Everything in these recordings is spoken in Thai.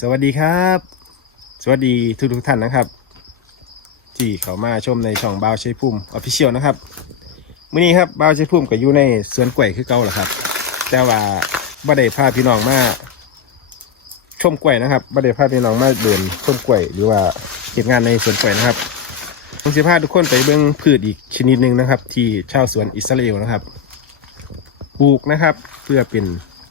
สวัสดีครับ สวัสดีทุกทุกท่านนะครับ ที่เขามาชมในช่องบาวชัยพุ่มออฟฟิเชียลนะครับมื้อนี้ครับบาวชัยพุ่มก็อยู่ในสวนกล้วยคือเก่าแหละครับ แต่ว่าบ่ได้พาพี่น้องมาชมกล้วยนะครับบ่ได้พาพี่น้องมาเดินชมกล้วยหรือว่าเก็บงานในสวนกล้วยนะครับผมจะพาทุกคนไปเบิ่งพืชอีกชนิดหนึ่งนะครับ ที่ชาวสวนอิสราเอลนะครับปลูกนะครับ เพื่อเป็น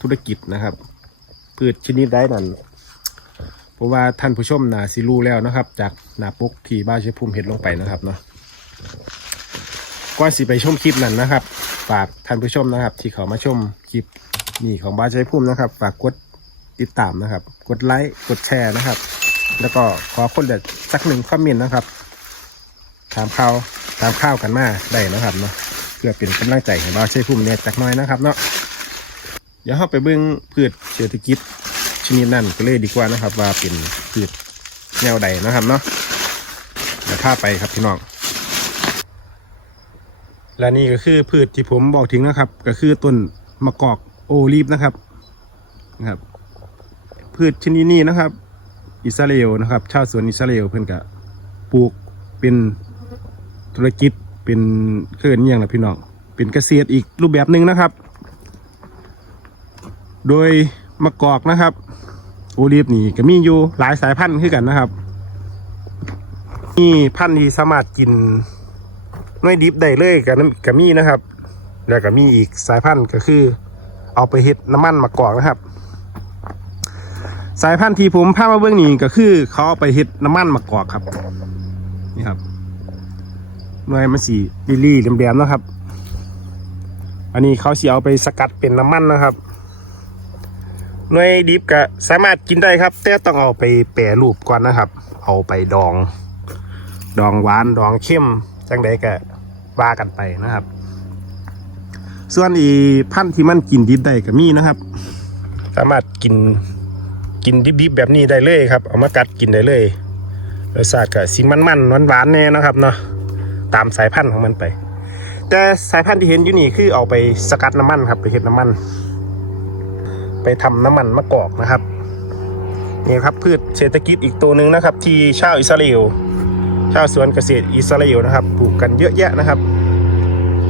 ธุรกิจนะครับ พืชชนิดใดนั้น เพราะว่าท่านผู้ชมนาซิรู้แล้วนะครับ จากนาปุกที่บ้านเชฟภูมิเห็ดลงไปนะครับเนาะก่อนสิไปชมคลิปนั้นนะครับ ฝากท่านผู้ชมนะครับ ที่เขามาชมคลิปนี่ของบ้านเชฟภูมินะครับ ฝากกดติดตามนะครับ กดไลค์กดแชร์นะครับ แล้วก็ขอคนเด็ดสักหนึ่งคอมเมนต์นะครับ ถามข่าวถามข้าวกันมาได้นะครับเนาะเพื่อเป็นกำลังใจให้บ้านเชฟภูมิเนี่ยจักน้อยนะครับ เนาะเดี๋ยวเราไปเบิ่งพืชเศรษฐกิจ นิดนั้นก็เลยดีกว่านะครับ ว่าเป็นพืชแนวใดนะครับเนาะเดี๋ยวพาไปครับพี่น้อง และนี่ก็คือพืชที่ผมบอกถึงนะครับ ก็คือต้นมะกอกโอลีฟนะครับนะครับ พืชชนิดนี้นะครับ อิสราเอลนะครับ ชาวสวนอิสราเอลเพิ่อนก็ปลูกเป็นธุรกิจเป็นเคลื่อนอย่างละพี่น้อง เป็นเกษตรอีกรูปแบบหนึ่งนะครับ โดย มะกอกนะครับโอลีฟนี่ก็มีอยู่หลายสายพันธุ์คือกันนะครับมีพันธุ์ที่สามารถกินน้อยดิบได้เลยกับก็มีนะครับ แล้วก็มีอีกสายพันธุ์ก็คือ เอาไปเฮ็ดน้ำมันมะกอกนะครับ สายพันธุ์ที่ผมพามาเบื้องนี้ก็คือเขาเอาไปเฮ็ดน้ำมันมะกอกครับนี่ครับหน่วยมันสีลิลี่แหลมๆนะครับ อันนี้เขาเสิเอาไปสกัดเป็นน้ำมันนะครับ หน่วยดิบก็สามารถกินได้ครับ แต่ต้องเอาไปแปรรูปก่อนนะครับ เอาไปดอง ดองหวานดองเข้มจังใดก็ว่ากันไปนะครับ ส่วนอีพันธุ์ที่มันกินดิบได้ก็มีนะครับ สามารถกินกินดิบๆแบบนี้ได้เลยครับ เอามากัดกินได้เลยรสชาติก็สิมันๆหวานๆแน่นะครับเนาะตามสายพันธุ์ของมันไป แต่สายพันธุ์ที่เห็นอยู่นี่คือเอาไปสกัดน้ำมันครับไปเห็ดน้ำมัน ไปทำน้ำมันมะกอกนะครับนี่ครับพืชเศรษฐกิจอีกตัวหนึ่งนะครับ ที่ชาวอิสราเอลชาวสวนเกษตรอิสราเอลนะครับปลูกกันเยอะแยะนะครับ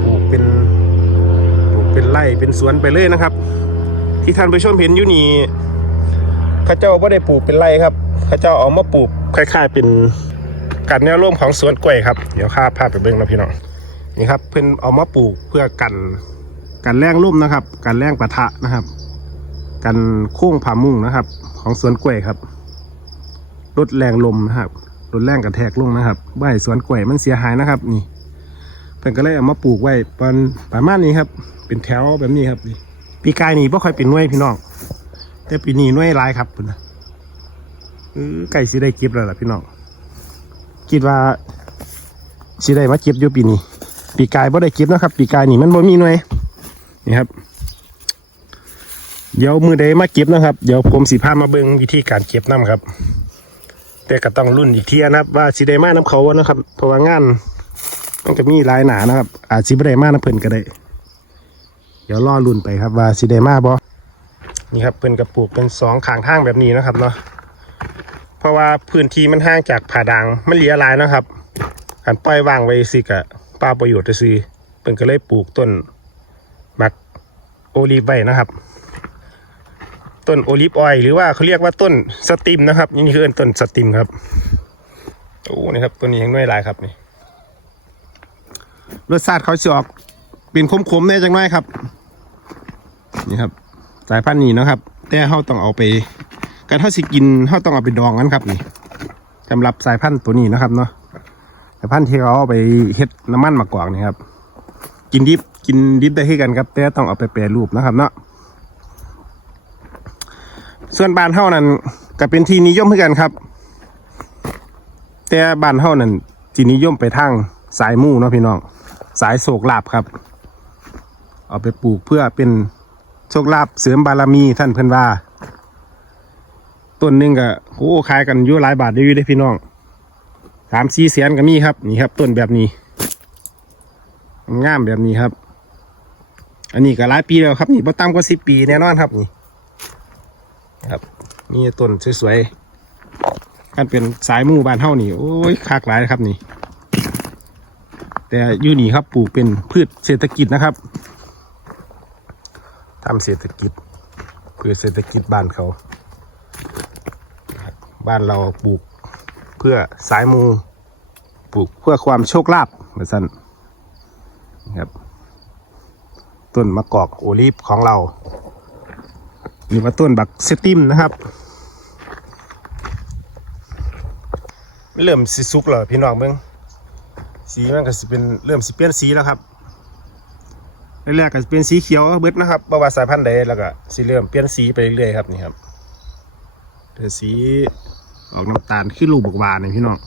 ปลูกเป็นปลูกเป็นไร่เป็นสวนไปเลยนะครับ ที่ท่านผู้ชมเห็นอยู่นี่ข้าเจ้าไม่ได้ปลูกเป็นไร่ครับข้าเจ้าเอามาปลูกคล้าย ๆ เป็นการแนวร่วมของสวนกล้วยครับเดี๋ยวข้าพาไปเบิ้งนะพี่น้องนี่ครับเพิ่นเอามาปลูกเพื่อกันกันแรงร่มนะครับ กันแรงปะทะนะครับ กันโค้งผามุ่งนะครับ ของสวนกล้วยครับลดแรงลมนะครับลดแรงกระแทกลงนะครับใบสวนกล้วยมันเสียหายนะครับ นี่เพิ่นก็เลยเอามาปลูกไว้ประมาณประมาณนี้ครับ เป็นแถวแบบนี้ครับนี่ปีกายนี่บ่ค่อยเป็นน่วยพี่น้องแต่ปีนี้น่วยหลายครับพุ่นนะไก่สิได้เก็บแล้วล่ะพี่น้องคิดว่าสิได้มาเก็บอยู่ปีนี้ ปีกายบ่ได้เก็บนะครับ ปีกายนี่มันบ่มีหน่วยนี่ครับ เดี๋ยวมือใดมาเก็บนะครับ เดี๋ยวผมสิพามาเบิ่งวิธีการเก็บน้ำครับ แต่ก็ต้องรุ่นอีกเทียนะครับ ว่าสิได้มาน้ำเขาบ่นะครับ เพราะว่างานมันก็มีลายหนานะครับ อาจสิบ่ได้มาน้ำเพิ่นก็ได้ เดี๋ยวรอรุ่นไปครับว่าสิได้มาบ่นี่ครับเพิ่นกระปลูกเป็นสองข้างทางแบบนี้นะครับเนาะเพราะว่าพื้นที่มันห่างจากผาดังมันเหลียลายนะครับการปล่อยวางไว้สิกะป้าประโยชน์จะซื้อเพิ่นก็เลยปลูกต้นมักโอลีฟไว้นะครับ ต้นโอลิฟออยล์หรือว่าเขาเรียกว่าต้นสติมนะครับ นี่คือต้นสติมครับโอ้นี่ครับต้นนี้ยังน้อยหลายครับนี่รสชาติเขาจะออกเป็นขมๆแน่จังน้อยครับ นี่ครับ สายพันธุ์นี้นะครับ แต่เขาต้องเอาไปการถ้าสิกินเขาต้องเอาไปดองกันครับนี่สำหรับสายพันธุ์ตัวนี้นะครับเนาะสายพันธุ์ที่เขาเอาไปเฮ็ดน้ำมันมะกอกนี่ครับ กินดิบกินดิบได้ให้กันครับ แต่ต้องเอาไปแปรรูปนะครับเนาะ ส่วนบ้านเฮานั้นก็เป็นที่นิยมเหมือนกันครับ แต่บ้านเฮานั้นที่นิยมไปทางสายมู่เนาะพี่น้อง สายโศกลาบครับ เอาไปปลูกเพื่อเป็นโชคลาภเสริมบารมีท่านเพิ่อนว่าต้นหนึงก็โอ้ขายกันอยู่หลายบาทได้ยู่ได้พี่น้องสามสี่แสนก็มีครับนี่ครับ ต้นแบบนี้งามแบบนี้ครับ อันนี้ก็หลายปีแล้วครับนี่บ่ต่ำกว่าสิบปีแน่นอนครับนี่ ครับมีต้นสวยๆกันเป็นสายหมู่บ้านเฮานี่ โอ้ยคากหลายนะครับนี่ แต่อยู่นี่ครับปลูกเป็นพืชเศรษฐกิจนะครับทำเศรษฐกิจพืชเศรษฐกิจบ้านเขา บ้านเราปลูกเพื่อสายมูปลูกเพื่อความโชคลาภเหมือนสั้นนะครับต้นมะกอกโอลีฟของเรา หรือว่าต้นบักเซติมนะครับเริ่มสิสุกแล้วพี่น้องเบิ่งสีมันก็สิเป็นเริ่มสิเปลี่ยนสีแล้วครับแรกๆก็สิเป็นสีเขียวเบิดนะครับบ่ว่าสายพันธุ์ใดแล้วก็สิเริ่มเปลี่ยนสีไปเรื่อยๆครับนี่ครับเป็นสีออกน้ำตาลขึ้นลูกบกหวานนี่พี่น้อง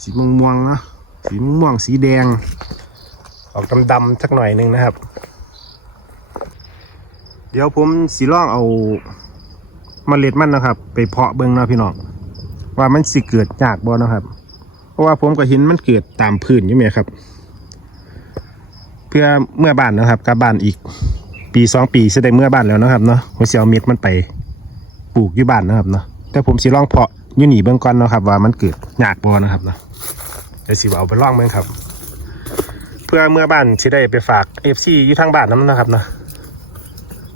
สีม่วงๆนะสีม่วงสีแดง ออกดำๆสักหน่อยหนึงนะครับ ดี๋ยวผมสีล่องเอาเมล็ดมันนะครับ ไปเพาะเบิ้งนาะพี่น้องว่ามันสิเกิดจากบ่เนะครับ เพราะว่าผมก็เห็นมันเกิดตามพื้นอยู่ไหมครับ เพื่อเมื่อบ้านนะครับกับบ้านอีก ปีสองปีจะได้เมื่อบ้านแล้วนะครับเนาะผมสิเอาเม็ดมันไปปลูกอยู่บ้านนะครับเนาะแต่ผมสิล่องเพาะยู่หนีเบื้องก่อนนะครับ ว่ามันเกิดยากบ่นะครับเนาะเดี๋ยวสิเอาไปล่องเบิ่งครับ เพื่อเมื่อบ้านสิได้ไปฝากเอฟซีอยู่ทางบ้านน้ำนะครับเนาะ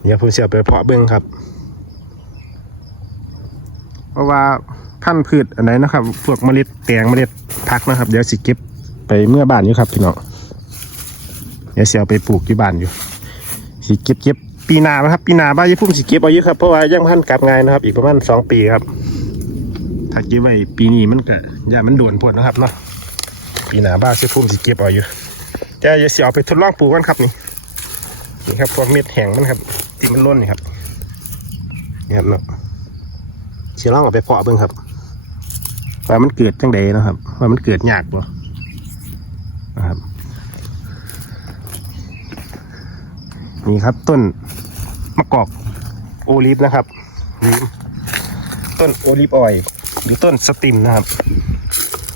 เดี๋ยวผมเสียไปเพาะเบิ้งครับ เพราะว่าพันธุ์พืชอันไหนนะครับพวกเมล็ดแตงเมล็ดพักนะครับ เดี๋ยวสิเก็บไปเมื่อบ้านอยู่ครับพี่น้องเดี๋ยวเสียไปปลูกที่บ้านอยู่ สิเก็บเก็บปีหนานะครับ ปีหนาบ้านยี่พุ่มสิเก็บเอาอยู่ครับเพราะว่ายังพันกลับงานนะครับ อีกประมาณสองปีครับ ถ้าเก็บไว้ปีนี้มันก็ยามันโดนพวดนะครับเนาะปีหนาบ้านยี่พุ่มสิเก็บเอาอยู่จะจะเสียเอาไปทดลองปลูกกันครับนี่นี่ครับพวกเม็ดแห้งมันครับ มันล้นนะครับนี่ครับเนาะเสียลองเอาไปเพาะเบิ่งครับว่ามันเกิดจังใดนะครับ ว่ามันเกิดยากบ่นะครับ นี่ครับต้นมะกอกโอลิฟนะครับนี่ต้นโอลิฟออยหรือต้นสติมนะครับ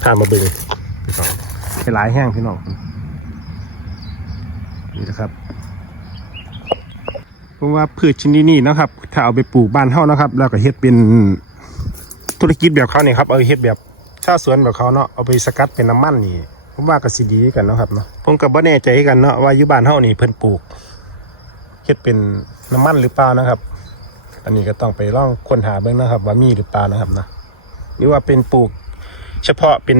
พามาเบิ่งพี่น้องไปหลายแห้งพี่น้องนี่นะครับ ราะว่าพืชชนิดนี้นะครับ ถ้าเอาไปปลูกบ้านเฮานะครับ แล้วก็เฮ็ดเป็นธุรกิจแบบเขาเนี่ยครับ เอาเฮ็ดแบบชาวสวนแบบเขาเนาะ เอาไปสกัดเป็นน้ำมันนี่ผมว่าก็สิดีกันเนาะครับเนาะ ผมก็บ่แน่ใจกันเนาะว่าอยู่บ้านเฮานี่เพิ่นปลูกเฮ็ดเป็นน้ำมันหรือเปล่านะครับ อันนี้ก็ต้องไปล่องค้นหาเบิ่งนะครับ ว่ามีหรือเปล่านะครับนะหรือว่าเป็นปลูก เฉพาะเป็น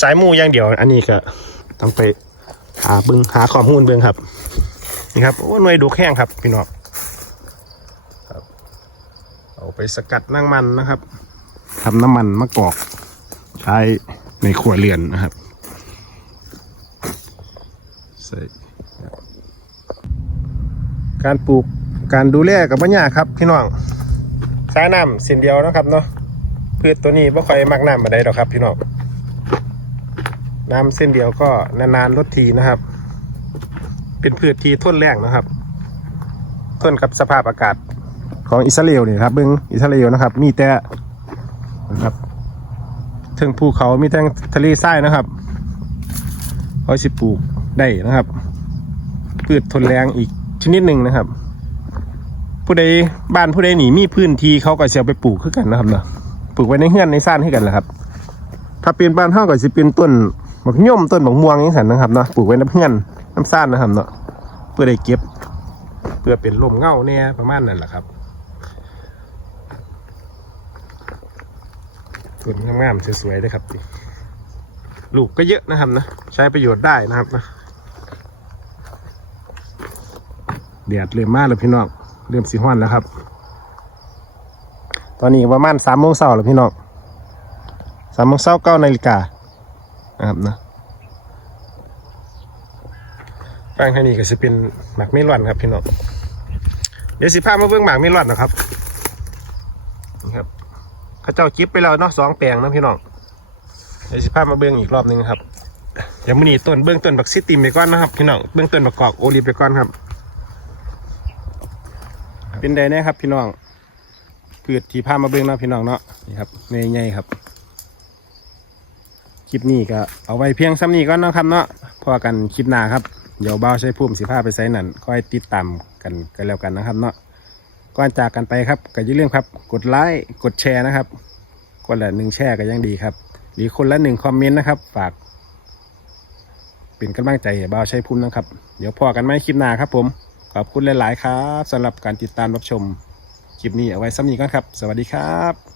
สายมูอย่างเดียว อันนี้ก็ต้องไปหาเบิงหาข้อมูลเบิงครับ นี่ครับโอ้หน่วยดูแข้งครับพี่น้องครับ เอาไปสกัดนั่งมันนะครับทำน้ำมันมะกอก ใช้ในครัวเรือนนะครับใส่การปลูกการดูแลกับปัญญากครับพี่น้องสายน้ำเส้นเดียวนะครับเนาะพืชตัวนี้ไม่ค่อยมักน้ำมาได้หรอกครับ พี่น้องน้ำเส้นเดียวก็นานๆลดทีนะครับ เป็นพืชที่ทนแรงนะครับ ทนกับสภาพอากาศของอิสราเอลนี่ครับเบิ้งอิสราเอลนะครับ มีแต่นะครับถึงภูเขามีแต่ทะเลทรายนะครับเขาสิปลูกได้นะครับ พืชทนแรงอีกชนิดหนึ่งนะครับ ผู้ใดบ้านผู้ใดหนีมีพื้นที่เขาก็จะเอาไปปลูกขึ้นกันนะครับเนาะปลูกไว้ในเฮือนในซ่านให้กันแหละครับ ถ้าเป็นบ้านเฮาก็สิเป็นต้นบักย่อมต้นบักม่วงอย่างนี้สันนะครับเนาะปลูกไว้ใน้ำเพื่อน น้ำซ่านนะครับเนาะเพื่อได้เก็บ เพื่อเป็นลมเงาเนี่ยประมาณนั้นแหละครับต้นงามสวยๆเลยครับลูกก็เยอะนะครับนะใช้ประโยชน์ได้นะครับนะแดดเริ่มมากแล้วพี่น้องเริ่มสีห้อนแล้วครับ ตอนนี้ประมาณสามโมงเช้าแล้วพี่น้องสามโมงเช้าเก้านาฬิกานะครับนะ ฟังท่านี้ก็จะเป็นหมากเมลอนครับพี่น้องเดี๋ยวสิพามาเบิ่งหมากเมลอนนะครับนี่ครับข้าเจ้าจิบไปแล้วเนาะสองแปลงนะพี่น้องเดี๋ยวสิพามาเบิ่งอีกรอบหนึงครับเดี๋ยวมื้อนี้ต้นเบื้องต้นบักซิติมไปก่อนนะครับพี่น้องเบื้องต้นบักกอกโอลิฟไปก่อนครับ เป็นไดแน่ครับพี่น้องพืชที่พามาเบิ่งเนาะพี่น้องเนาะนี่ครับใหญ่ๆครับคลิปนี้ก็เอาไว้เพียงซ้ำนี้ก่อนนะครับเนาะพอกันคลิปหน้าครับ เดี๋ยวเบ้าใช้พุ่มสิผ้าไปไซนั่นค่อยติดตามกันกันแล้วกันนะครับ เนาะก่อนจากกันไปครับก็อย่าลืมครับ กดไลค์กดแชร์นะครับคนละหนึ่งแชร์ก็ยังดีครับ หรือคนละหนึ่งคอมเมนต์นะครับ ฝาก เป็นกำลังใจให้บ่าใช้พุ่มนะครับ เดี๋ยวพอกันไหมคลิปหน้าครับ ผม ขอบคุณหลาย ๆ ครับสำหรับการติดตามรับชมคลิปนี้เอาไว้ซ้ำนี้ก่อนครับ สวัสดีครับ